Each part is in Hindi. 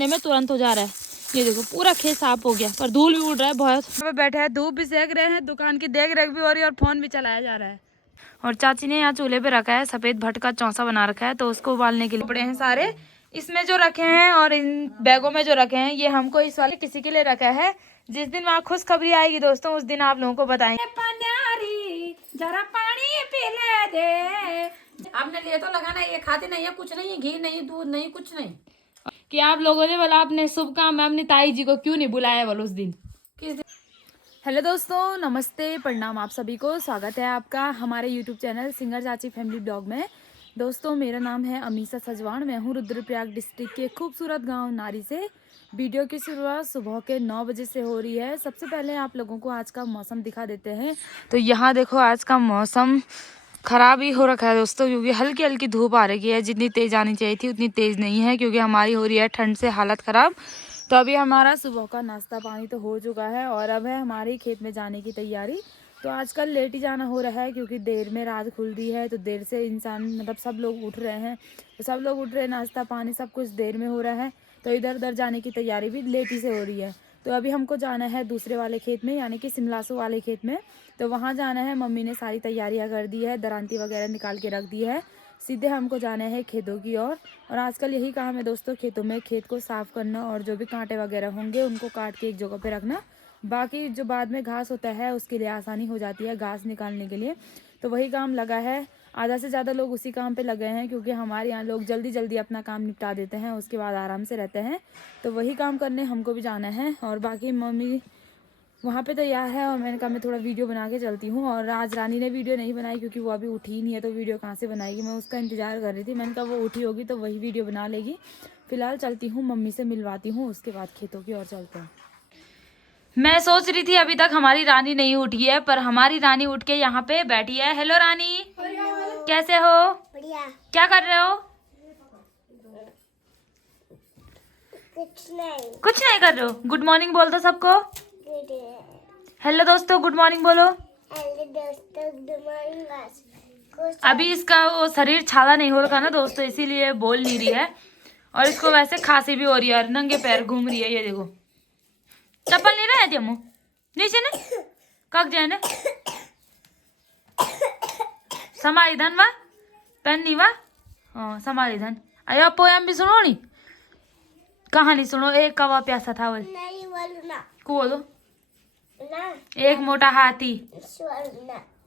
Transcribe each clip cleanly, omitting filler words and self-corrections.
करने में तुरंत हो जा रहा है। ये देखो पूरा खेत साफ हो गया, पर धूल भी उड़ रहा है बहुत। बैठे हैं, धूप भी सेक रहे हैं, दुकान की देख रेख भी हो रही है और फोन भी चलाया जा रहा है। और चाची ने यहाँ चूल्हे पे रखा है सफेद भट्ट का चौंसा बना रखा है, तो उसको उबालने के लिए कपड़े हैं सारे इसमें जो रखे हैं, और इन बैगों में जो रखे हैं ये हमको इस वाले किसी के लिए रखा है। जिस दिन वहाँ खुशखबरी आएगी दोस्तों उस दिन आप लोगों को बताएंगे। जरा पानी पी ले दे। आपने लिए तो लगाना, ये खाते नहीं है, कुछ नहीं है, घी नहीं, दूध नहीं, कुछ नहीं। कि आप लोगों ने बोला अपने शुभ काम में अपनी ताई जी को क्यों नहीं बुलाया बोलो उस दिन। किस दिन? हेलो दोस्तों, नमस्ते, प्रणाम आप सभी को। स्वागत है आपका हमारे यूट्यूब चैनल सिंगर चाची फैमिली ब्लॉग में। दोस्तों मेरा नाम है अमीषा सजवान, मैं हूँ रुद्रप्रयाग डिस्ट्रिक्ट के खूबसूरत गांव नारी से। वीडियो की शुरुआत सुबह के 9 बजे से हो रही है। सबसे पहले आप लोगों को आज का मौसम दिखा देते हैं। तो यहाँ देखो आज का मौसम खराब ही हो रखा है दोस्तों, क्योंकि हल्की हल्की धूप आ रही है। जितनी तेज़ आनी चाहिए थी उतनी तेज़ नहीं है, क्योंकि हमारी हो रही है ठंड से हालत ख़राब। तो अभी हमारा सुबह का नाश्ता पानी तो हो चुका है और अब है हमारी खेत में जाने की तैयारी। तो आजकल लेट ही जाना हो रहा है, क्योंकि देर में रात खुल रही है, तो देर से इंसान मतलब सब लोग उठ रहे हैं। तो सब लोग उठ रहे हैं, नाश्ता पानी सब कुछ देर में हो रहा है, तो इधर उधर जाने की तैयारी भी लेट ही से हो रही है। तो अभी हमको जाना है दूसरे वाले खेत में, यानी कि सिमलासू वाले खेत में। तो वहाँ जाना है, मम्मी ने सारी तैयारियाँ कर दी है, दरांती वगैरह निकाल के रख दी है। सीधे हमको जाना है खेतों की ओर। और आजकल यही काम है दोस्तों, खेतों में खेत को साफ करना और जो भी कांटे वगैरह होंगे उनको काट के एक जगह पे रखना। बाकी जो बाद में घास होता है उसके लिए आसानी हो जाती है घास निकालने के लिए। तो वही काम लगा है, आधा से ज़्यादा लोग उसी काम पे लगे हैं, क्योंकि हमारे यहाँ लोग जल्दी जल्दी अपना काम निपटा देते हैं, उसके बाद आराम से रहते हैं। तो वही काम करने हमको भी जाना है। और बाकी मम्मी वहाँ पे तैयार है और मैंने कहा मैं थोड़ा वीडियो बना के चलती हूँ। और आज रानी ने वीडियो नहीं बनाई, क्योंकि वो अभी उठी ही नहीं है, तो वीडियो कहाँ से बनाएगी। मैं उसका इंतज़ार कर रही थी, मैंने कहा वो उठी होगी तो वही वीडियो बना लेगी। फिलहाल चलती हूँ, मम्मी से मिलवाती हूँ, उसके बाद खेतों की ओर चलते हैं। मैं सोच रही थी अभी तक हमारी रानी नहीं उठी है, पर हमारी रानी उठ के यहाँ पे बैठी है। हेलो रानी, कैसे हो? बढ़िया। क्या कर रहे हो? कुछ नहीं कर रहे हो। गुड मॉर्निंग बोल दो सबको। हेलो दोस्तों, गुड मॉर्निंग बोलो। अभी इसका वो शरीर छाला नहीं हो रखा ना दोस्तों, इसीलिए बोल नहीं रही है। और इसको वैसे खांसी भी हो रही है और नंगे पैर घूम रही है। ये देखो चप्पल नहीं रहे थे मुँह नीचे ने कक जाए ने समारी धन वा पेन्नी वा। हाँ समारी धन। अरे पोयम भी सुनो नी, कहानी सुनो। एक कौवा प्यासा था बोल को बोलो ना। एक मोटा हाथी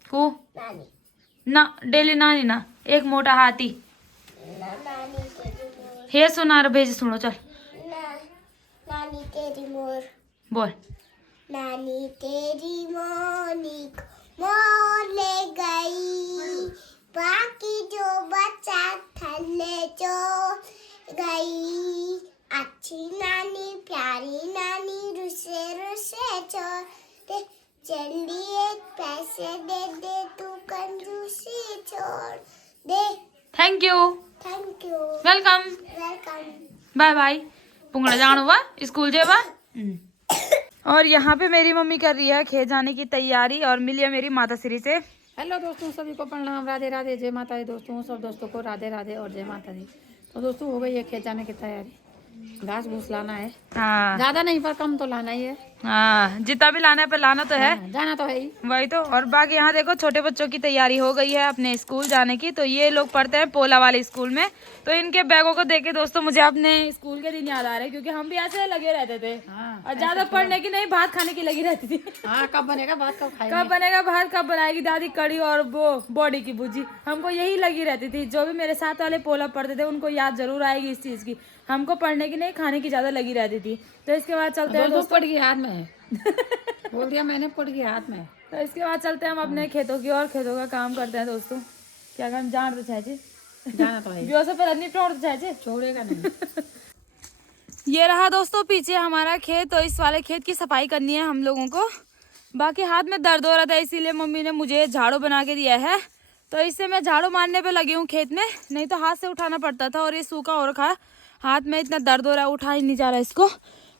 को ना डेली नानी ना एक मोटा हाथी हे सुनार भेज सुनो चल। नानी तेरी मोर बोल। नानी तेरी मोनी मोर ले गई, बाकी जो बचा थल्ले जो गई। अच्छी नानी प्यारी नानी रुसे रुसे छोड़ दे, जल्दी एक पैसे दे दे तू कंजूसी छोड़ दे। Thank you welcome. Bye bye. पुंगड़ा जानो वा स्कूल जेवा। और यहाँ पे मेरी मम्मी कर रही है खेत जाने की तैयारी, और मिली है मेरी माता श्री से। हेलो दोस्तों, सभी को प्रणाम, राधे राधे, जय माता दी। दोस्तों सब दोस्तों को राधे राधे और जय माता दी। तो दोस्तों हो गई है खेत जाने की तैयारी। घास भूस लाना है, हाँ ज्यादा नहीं पर कम तो लाना ही है। हाँ जितना भी लाना है पर लाना तो है, जाना तो है ही। वही तो। और बाकी यहाँ देखो छोटे बच्चों की तैयारी हो गई है अपने स्कूल जाने की। तो ये लोग पढ़ते हैं पोला वाले स्कूल में। तो इनके बैगों को देख के दोस्तों मुझे अपने स्कूल के दिन याद आ रहे हैं, क्योंकि हम भी ऐसे लगे रहते थे। हाँ, और ज्यादा पढ़ने की नहीं, भात खाने की लगी रहती थी। हाँ कब बनेगा भात, कब खाएंगे, कब बनेगा भात, कब बनाएगी दादी कड़ी और वो बॉडी की भुजी। हमको यही लगी रहती थी। जो भी मेरे साथ वाले पोला पढ़ते थे उनको याद जरूर आएगी इस चीज की। हमको पढ़ने की नहीं, खाने की ज्यादा लगी रहती थी। तो इसके बाद चलते हैं दोस्तों, पड़ गई हाथ में बोल दिया मैंने, पड़ गई हाथ में। तो इसके बाद चलते हैं हम अपने खेतों की और खेतों का काम करते हैं दोस्तों। क्या काम जान तो चाहिए, जाना तो है, व्यो से पर नहीं तोड़ तो चाहिए, छोड़ेगा नहीं। ये रहा दोस्तों पीछे हमारा खेत। तो इस वाले खेत की सफाई करनी है हम लोगों को। बाकी हाथ में दर्द हो रहा था, इसीलिए मम्मी ने मुझे झाड़ू बना के दिया है। तो इससे मैं झाड़ू मारने पे लगी हूँ खेत में, नहीं तो हाथ से उठाना पड़ता था। और ये सूखा हो रखा है, हाथ में इतना दर्द हो रहा है, उठा ही नहीं जा रहा इसको।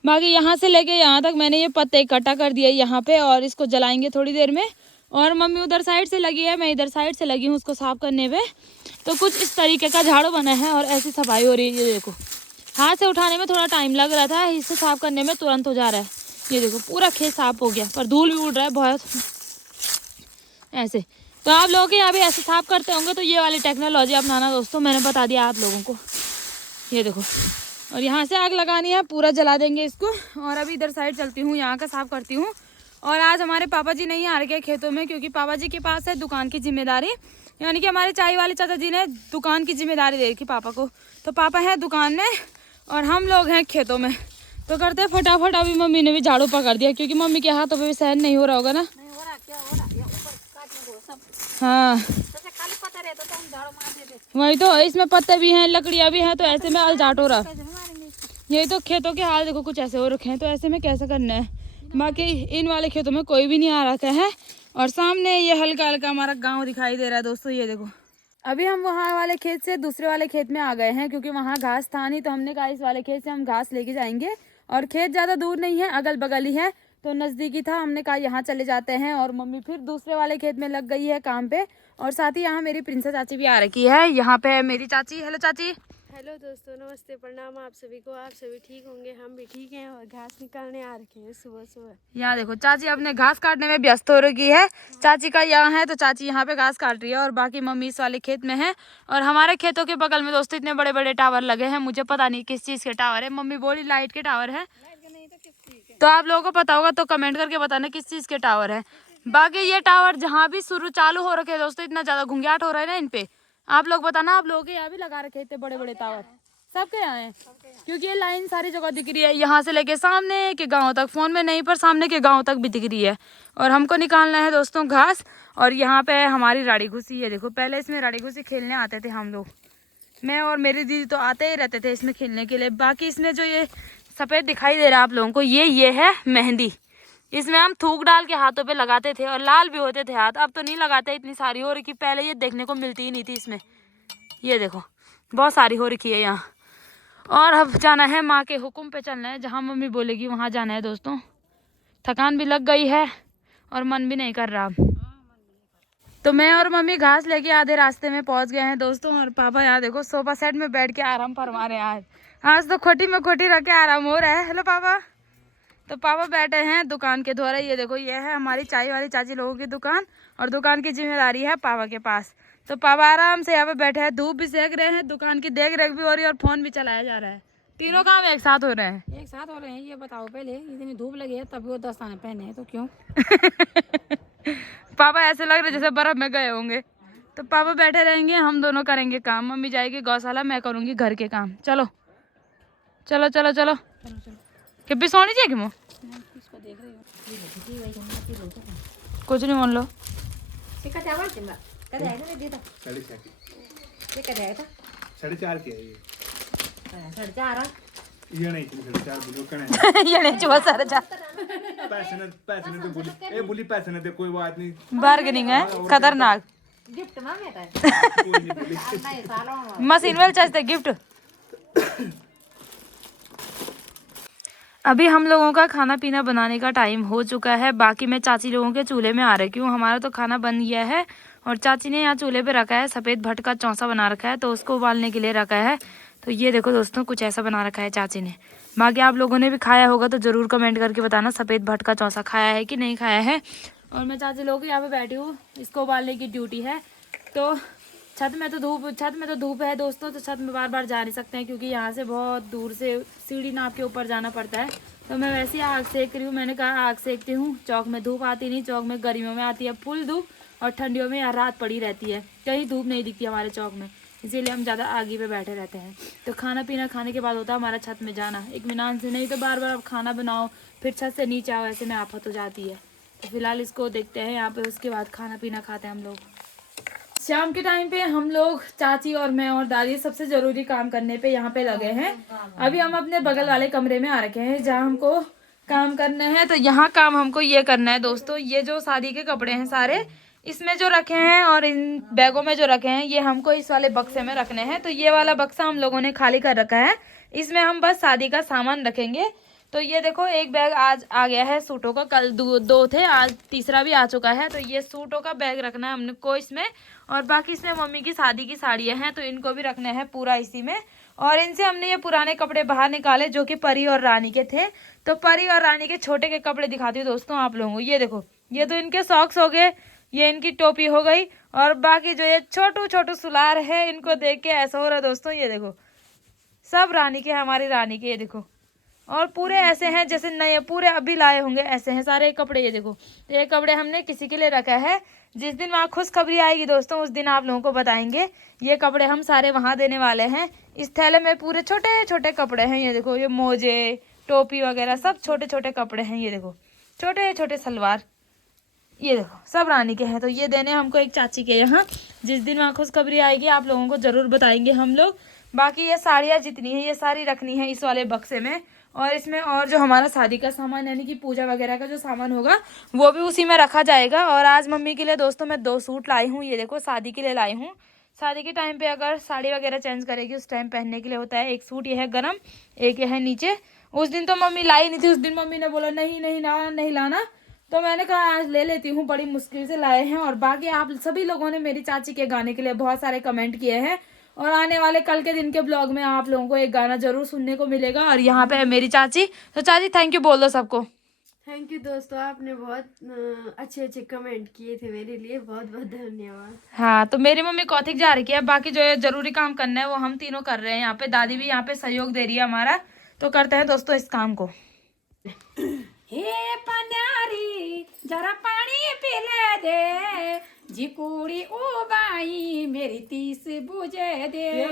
बाकी यहाँ से लेके यहाँ तक मैंने ये पत्ते इकट्ठा कर दिए यहाँ पे, और इसको जलाएंगे थोड़ी देर में। और मम्मी उधर साइड से लगी है, मैं इधर साइड से लगी हूँ उसको साफ करने पे। तो कुछ इस तरीके का झाड़ू बना है और ऐसी सफाई हो रही है। ये देखो हाथ से उठाने में थोड़ा टाइम लग रहा था, इससे साफ करने में तुरंत हो जा रहा है। ये देखो पूरा खेत साफ हो गया, पर धूल भी उड़ रहा है बहुत ऐसे। तो आप लोगों के यहाँ भी ऐसे साफ करते होंगे तो ये वाली टेक्नोलॉजी अपनाना दोस्तों, मैंने बता दिया आप लोगों को। ये देखो, और यहाँ से आग लगानी है, पूरा जला देंगे इसको। और अभी इधर साइड चलती हूँ, यहाँ का साफ करती हूँ। और आज हमारे पापा जी नहीं आ रहे खेतों में, क्योंकि पापा जी के पास है दुकान की जिम्मेदारी, यानी कि हमारे चाय वाले चाचा जी ने दुकान की जिम्मेदारी दे रखी पापा को। तो पापा है दुकान में और हम लोग हैं खेतों में। तो करते हैं फटाफट। अभी मम्मी ने भी झाड़ू पकड़ दिया, क्योंकि मम्मी के हाथों पे भी सहन नहीं हो रहा होगा ना। हाँ वही तो, इसमें पत्ते भी हैं, लकड़ियाँ भी हैं, तो ऐसे में अलझाट हो रहा। यही तो खेतों के हाल देखो कुछ ऐसे हो रखे हैं, तो ऐसे में कैसे करना है। बाकी इन वाले खेतों में कोई भी नहीं आ रखा है। और सामने ये हल्का हल्का हमारा गांव दिखाई दे रहा है दोस्तों, ये देखो। अभी हम वहाँ वाले खेत से दूसरे वाले खेत में आ गए हैं, क्योंकि वहाँ घास था नहीं, तो हमने कहा इस वाले खेत से हम घास लेके जाएंगे। और खेत ज़्यादा दूर नहीं है, अगल बगल ही है, तो नज़दीकी था। हमने कहा यहाँ चले जाते हैं। और मम्मी फिर दूसरे वाले खेत में लग गई है काम पे। और साथ ही यहाँ मेरी प्रिंसेस चाची भी आ रखी है। यहाँ पे मेरी चाची, हेलो चाची। हेलो दोस्तों, नमस्ते, प्रणाम आप सभी को। आप सभी ठीक होंगे, हम भी ठीक हैं। और घास निकालने आ रखे हैं सुबह सुबह। यहाँ देखो चाची अपने घास काटने में व्यस्त हो रही है। चाची का यहाँ है, तो चाची यहाँ पे घास काट रही है, और बाकी मम्मी इस वाले खेत में है। और हमारे खेतों के बगल में दोस्तों इतने बड़े बड़े टावर लगे हैं, मुझे पता नहीं किस चीज़ के टावर है। मम्मी बोली लाइट के टावर है, तो आप लोगों को पता होगा तो कमेंट करके बताना किस चीज़ के टावर है। बाकी ये टावर जहाँ भी शुरू चालू हो रखे दोस्तों, इतना ज़्यादा घुंघराट हो रहा है ना इन पे। आप लोग बताना, आप लोगों के यहाँ भी लगा रखे थे बड़े बड़े टावर? सबके यहाँ है, क्योंकि ये लाइन सारी जगह दिख रही है, यहाँ से लेके सामने के गांव तक। फोन में नहीं, पर सामने के गांव तक भी दिख रही है। और हमको निकालना है दोस्तों घास। और यहाँ पे हमारी राड़ी घुसी है, देखो। पहले इसमें राड़ी घुसी खेलने आते थे हम लोग, मैं और मेरी दीदी तो आते ही रहते थे इसमें खेलने के लिए। बाकी इसमें जो ये सफ़ेद दिखाई दे रहा है आप लोगों को, ये है मेहंदी। इसमें हम थूक डाल के हाथों पे लगाते थे, और लाल भी होते थे हाथ। अब तो नहीं लगाते, इतनी सारी हो रही। पहले ये देखने को मिलती ही नहीं थी इसमें। ये देखो बहुत सारी हो रखी है यहाँ। और अब जाना है, माँ के हुक्म पे चलना है, जहाँ मम्मी बोलेगी वहाँ जाना है दोस्तों। थकान भी लग गई है और मन भी नहीं कर रहा। तो मैं और मम्मी घास लेके आधे रास्ते में पहुँच गए हैं दोस्तों। और पापा यहाँ देखो सोफा सेट में बैठ के आराम फरमा रहे हैं। आज तो खोटी में खोटी रख के आराम हो रहा है। हेलो पापा। तो पापा बैठे हैं दुकान के द्वारा। ये देखो, ये है हमारी चाय वाली चाची लोगों की दुकान, और दुकान की जिम्मेदारी है पापा के पास। तो पापा आराम से यहाँ पे बैठे हैं, धूप भी सेक रहे हैं, दुकान की देख रेख भी हो रही है, और फोन भी चलाया जा रहा है। तीनों काम एक साथ हो रहे हैं। एक साथ हो रहे हैं। ये बताओ, पहले इतनी धूप लगी है तब वो दस्ताने पहने हैं, तो क्यों? पापा ऐसे लग रहे जैसे बर्फ में गए होंगे। तो पापा बैठे रहेंगे, हम दोनों करेंगे काम। मम्मी जाएगी गौशाला, मैं करूँगी घर के काम। चलो चलो चलो चलो। कि सोनी चाहिए कि मो कुछ नहीं बोल लो। ये नहीं 4.5 बोलो कने ये नहीं चुप सारा जा। पैसे ने तो बोली ए बोली पैसे ने दे, कोई बात नहीं। बार्गेनिंग है खतरनाक। गिफ्ट ना बेटा, कोई नहीं बोली। नहीं सालों मशीन वेल चाहते गिफ्ट। अभी हम लोगों का खाना पीना बनाने का टाइम हो चुका है। बाकी मैं चाची लोगों के चूल्हे में आ रही हूँ। हमारा तो खाना बन गया है, और चाची ने यहाँ चूल्हे पे रखा है सफ़ेद भट्ट का चौंसा बना रखा है, तो उसको उबालने के लिए रखा है। तो ये देखो दोस्तों, कुछ ऐसा बना रखा है चाची ने। बाकी आप लोगों ने भी खाया होगा तो ज़रूर कमेंट करके बताना सफ़ेद भट्ट का चौंसा खाया है कि नहीं खाया है। और मैं चाची लोगों के यहाँ पे बैठी हूँ, इसको उबालने की ड्यूटी है। तो छत में तो धूप है दोस्तों, तो छत में बार बार जा नहीं सकते हैं, क्योंकि यहाँ से बहुत दूर से सीढ़ी नाप के ऊपर जाना पड़ता है। तो मैं वैसे ही आग सेक रही हूँ। मैंने कहा आग सेकती हूँ, चौक में धूप आती नहीं। चौक में गर्मियों में आती है फुल धूप, और ठंडियों में रात पड़ी रहती है, कहीं धूप नहीं दिखती हमारे चौक में, इसीलिए हम ज़्यादा आगे पे बैठे रहते हैं। तो खाना पीना खाने के बाद होता है हमारा छत में जाना इत्मीनान से। नहीं तो बार बार अब खाना बनाओ फिर छत से नीचे आओ, ऐसे में आफत हो जाती है। तो फिलहाल इसको देखते हैं यहाँ पे, उसके बाद खाना पीना खाते हैं हम लोग। शाम के टाइम पे हम लोग चाची और मैं और दादी सबसे ज़रूरी काम करने पे यहाँ पे लगे हैं। अभी हम अपने बगल वाले कमरे में आ रखे हैं, जहाँ हमको काम करना है। तो यहाँ काम हमको ये करना है दोस्तों। ये जो शादी के कपड़े हैं सारे इसमें जो रखे हैं, और इन बैगों में जो रखे हैं, ये हमको इस वाले बक्से में रखने हैं। तो ये वाला बक्सा हम लोगों ने खाली कर रखा है, इसमें हम बस शादी का सामान रखेंगे। तो ये देखो एक बैग आज आ गया है सूटों का, कल दो थे, आज तीसरा भी आ चुका है। तो ये सूटों का बैग रखना है हमने को इसमें, और बाकी इसमें मम्मी की शादी की साड़ियाँ हैं तो इनको भी रखना है पूरा इसी में। और इनसे हमने ये पुराने कपड़े बाहर निकाले जो कि परी और रानी के थे। तो परी और रानी के छोटे के कपड़े दिखाती हूँ दोस्तों आप लोगों को। ये देखो, ये तो इनके सॉक्स हो गए, ये इनकी टोपी हो गई, और बाकी जो ये छोटू छोटू सुलार है इनको देख के ऐसा हो रहा है दोस्तों। ये देखो सब रानी के, हमारी रानी के, ये देखो। और पूरे ऐसे हैं जैसे नए पूरे अभी लाए होंगे, ऐसे हैं सारे कपड़े। ये देखो, ये कपड़े हमने किसी के लिए रखा है, जिस दिन वहाँ खुशखबरी आएगी दोस्तों उस दिन आप लोगों को बताएंगे। ये कपड़े हम सारे वहाँ देने वाले हैं। इस थैले में पूरे छोटे छोटे कपड़े हैं। ये देखो, ये मोजे टोपी वगैरह सब छोटे छोटे कपड़े हैं। ये देखो छोटे छोटे सलवार, ये देखो सब रानी के हैं। तो ये देने हमको एक चाची के यहाँ, जिस दिन वहाँ खुशखबरी आएगी आप लोगों को जरूर बताएंगे हम लोग। बाकी ये साड़ियाँ जितनी है ये सारी रखनी है इस वाले बक्से में, और इसमें और जो हमारा शादी का सामान यानी कि पूजा वगैरह का जो सामान होगा वो भी उसी में रखा जाएगा। और आज मम्मी के लिए दोस्तों मैं 2 सूट लाई हूँ। ये देखो शादी के लिए लाई हूँ। शादी के टाइम पे अगर साड़ी वगैरह चेंज करेगी उस टाइम पहनने के लिए होता है। एक सूट ये है गरम, एक ये है नीचे। उस दिन तो मम्मी लाई नहीं थी, उस दिन मम्मी ने बोला नहीं नहीं लाना नहीं लाना, तो मैंने कहा आज ले लेती हूँ, बड़ी मुश्किल से लाए हैं। और बाकी आप सभी लोगों ने मेरी चाची के गाने के लिए बहुत सारे कमेंट किए हैं, और आने वाले कल के दिन के ब्लॉग में आप लोगों को एक गाना जरूर सुनने को मिलेगा। और यहाँ पे है मेरी चाची, तो चाची थैंक यू बोल दो सबको। थैंक यू दोस्तों, आपने बहुत अच्छे अच्छे कमेंट किए थे मेरे लिए, बहुत बहुत धन्यवाद। हाँ, तो मेरी मम्मी कौथिक जा रही है, बाकी जो है जरूरी काम करना है वो हम तीनों कर रहे हैं यहाँ पे। दादी भी यहाँ पे सहयोग दे रही है हमारा, तो करते हैं दोस्तों इस काम को। हे पन्यारी जरा पानी पिले दे, जी कुड़ी ओ बाई मेरी 30 बुझे दे।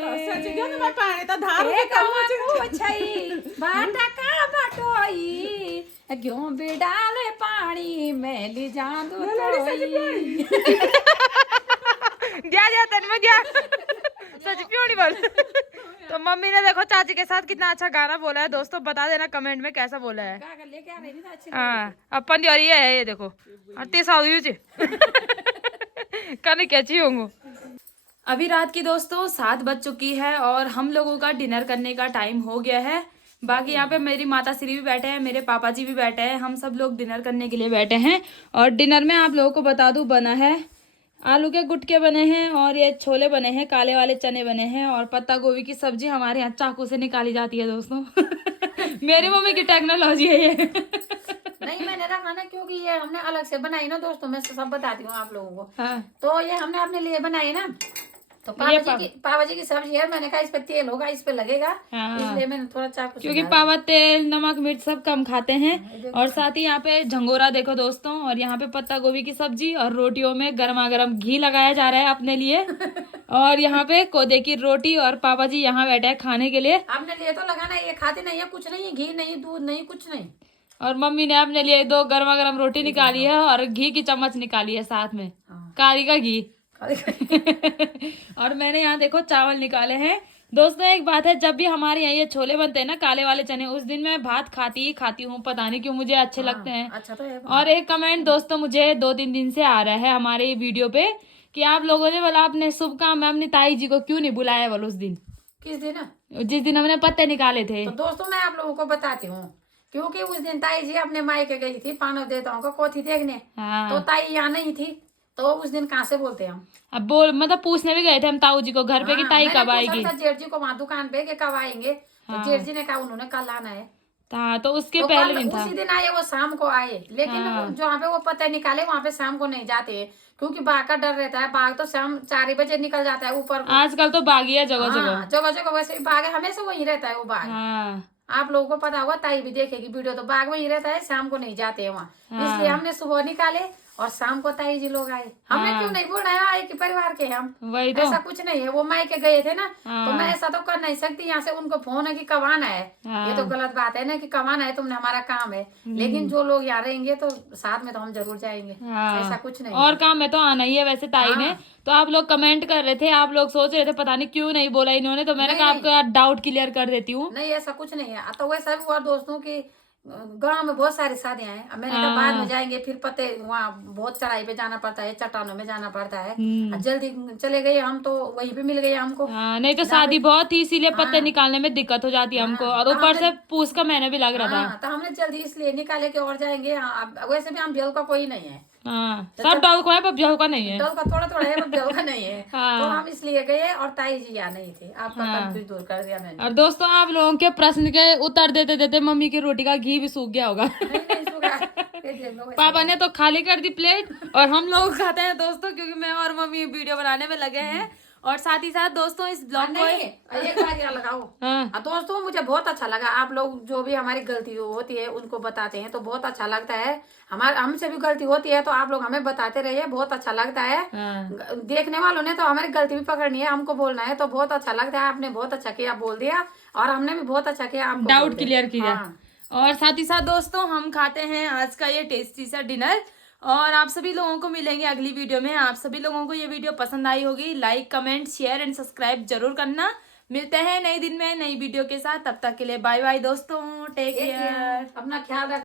बाटा का बटोई क्यों बिडाले पानी मैं ले जाऊं गया तन में गया सच क्यों नहीं बोल। तो मम्मी ने देखो चाची के साथ कितना अच्छा गाना बोला है दोस्तों, बता देना कमेंट में कैसा बोला है। हाँ अपन और ये है, ये देखो अति साउजी कने कैची होंगे। अभी रात की दोस्तों 7 बज चुकी है और हम लोगों का डिनर करने का टाइम हो गया है। बाकी यहाँ पे मेरी माता श्री भी बैठे हैं, मेरे पापा जी भी बैठे हैं, हम सब लोग डिनर करने के लिए बैठे हैं। और डिनर में आप लोगों को बता दूं बना है आलू के गुटके बने हैं, और ये छोले बने हैं, काले वाले चने बने हैं, और पत्ता गोभी की सब्जी हमारे यहाँ चाकू से निकाली जाती है दोस्तों मेरी मम्मी की टेक्नोलॉजी है ये नहीं मैंने रखा ना, क्योंकि ये हमने अलग से बनाई ना दोस्तों, मैं सब बताती हूँ आप लोगों को। हाँ। तो ये हमने अपने लिए बनाई ना, तो पापा जी की सब्जी है, मैंने कहा इस पे तेल होगा, इस पे लगेगा, इसलिए मैंने थोड़ा चाकू से क्योंकि पापा तेल नमक मिर्च सब कम खाते हैं। और साथ ही यहाँ पे झंगोरा देखो दोस्तों, और यहाँ पे पत्ता गोभी की सब्जी, और रोटियों में गर्मा गर्म घी लगाया जा रहा है अपने लिए और यहाँ पे कोदे की रोटी, और पापा जी यहाँ बैठे हैं खाने के लिए। अपने लिए तो लगाना, ये खाते नहीं है, कुछ नहीं, घी नहीं, दूध नहीं, कुछ नहीं। और मम्मी ने अपने लिए 2 गर्मा गर्म रोटी निकाली है और घी की चम्मच निकाली है साथ में, कारी का घी और मैंने यहाँ देखो चावल निकाले हैं दोस्तों। एक बात है, जब भी हमारे यहाँ ये छोले बनते हैं ना काले वाले चने, उस दिन मैं भात खाती हूँ, पता नहीं क्यों मुझे अच्छे लगते हैं। अच्छा तो है। और एक कमेंट दोस्तों मुझे 2-3 दिन से आ रहा है हमारे वीडियो पे कि आप लोगों ने बोला अपने शुभ काम में अपनी ताई जी को क्यों नहीं बुलाया बोलो उस दिन। किस दिन? जिस दिन हमने पत्ते निकाले थे। तो दोस्तों मैं आप लोगों को बताती हूँ, क्योंकि उस दिन ताई जी अपने मायके गई थी पानव देवताओं का कोठी देखने। तो ताई यहाँ नहीं थी, तो उस दिन कहाँ से बोलते हम। अब बोल मतलब पूछने भी गए थे हम ताऊ जी को घर पे कि ताई कब आएगी। जेठ जी को वहाँ दुकान पे कि कब आएंगे, तो जेठ जी ने कहा उन्होंने कल आना है। हाँ, तो उसके पहले दिन था। उसी दिन आए, वो शाम को आए, लेकिन जहाँ पे वो पत्ते निकाले वहाँ पे शाम को नहीं जाते, क्योंकि बाघ का डर रहता है। बाघ तो शाम 4 बजे निकल जाता है ऊपर। आजकल तो बाघ ही है जगह जगह, जगह जगह वैसे भी बाघ है, हमेशा वही रहता है वो बाघ। आप लोगों को पता होगा, ताई भी देखेगी वीडियो, तो बाघ वही रहता है, शाम को नहीं जाते हैं वहाँ। इसलिए हमने सुबह निकाले और शाम को ताई जी लोग आए। हमने क्यों नहीं बोला है एक ही परिवार के हम, वही तो। ऐसा कुछ नहीं है। वो मायके गए थे ना, तो मैं ऐसा तो कर नहीं सकती यहाँ से उनको फोन है कि कब आना है। ये तो गलत बात है ना कि कब आना है, तुमने हमारा काम है। लेकिन जो लोग यहाँ रहेंगे तो साथ में तो हम जरूर जाएंगे, ऐसा कुछ नहीं। और काम में तो आना ही है वैसे ताई ने। तो आप लोग कमेंट कर रहे थे, आप लोग सोच रहे थे पता नहीं क्यों नहीं बोला इन्होंने, तो मैंने कहा आपका डाउट क्लियर कर देती हूँ। नहीं ऐसा कुछ नहीं है। तो वैसा भी हुआ दोस्तों की गांव में बहुत सारी शादियां हैं। अब मैंने कहा बाद में जाएंगे, फिर पते वहाँ बहुत चढ़ाई पे जाना पड़ता है, चट्टानों में जाना पड़ता है। जल्दी चले गए हम तो वहीं पे मिल गए हमको। नहीं तो शादी बहुत थी, इसीलिए पत्ते निकालने में दिक्कत हो जाती है हमको, और ऊपर से पूस का महीना भी लग रहा था। तो हमने जल्दी इसलिए निकाले कि और जाएंगे। वैसे भी हम बेल का कोई नहीं है, सब डॉल को है पर बेल का नहीं है, डल का थोड़ा थोड़ा है, बेल का नहीं है। तो हम इसलिए गए, और ताई जी यहाँ नहीं थे। आपका कंफ्यूज दूर कर दिया मैंने। और दोस्तों आप लोगों के प्रश्न के उत्तर देते देते मम्मी की रोटी का घी भी सूख गया होगा। नहीं सूखा। पापा ने तो खाली कर दी प्लेट, और हम लोग खाते हैं दोस्तों, क्योंकि मैं और मम्मी वीडियो बनाने में लगे हैं। और साथ ही साथ दोस्तों इस ब्लॉग को एक बार यहाँ लगाओ। दोस्तों मुझे बहुत अच्छा लगा, आप लोग जो भी हमारी गलती होती है उनको बताते हैं तो बहुत अच्छा लगता है। हमसे भी गलती होती है तो आप लोग हमें बताते रहिए, बहुत अच्छा लगता है। देखने वालों ने तो हमारी गलती भी पकड़नी है, हमको बोलना है तो बहुत अच्छा लगता है। आपने बहुत अच्छा किया, बोल दिया, और हमने भी बहुत अच्छा किया, आपको डाउट क्लियर किया। और साथ ही साथ दोस्तों हम खाते हैं आज का ये टेस्टी सा डिनर, और आप सभी लोगों को मिलेंगे अगली वीडियो में। आप सभी लोगों को ये वीडियो पसंद आई होगी, like comment share and subscribe जरूर करना। मिलते हैं नए दिन में नई वीडियो के साथ, तब तक के लिए बाय बाय दोस्तों, टेक केयर, अपना ख्याल रख।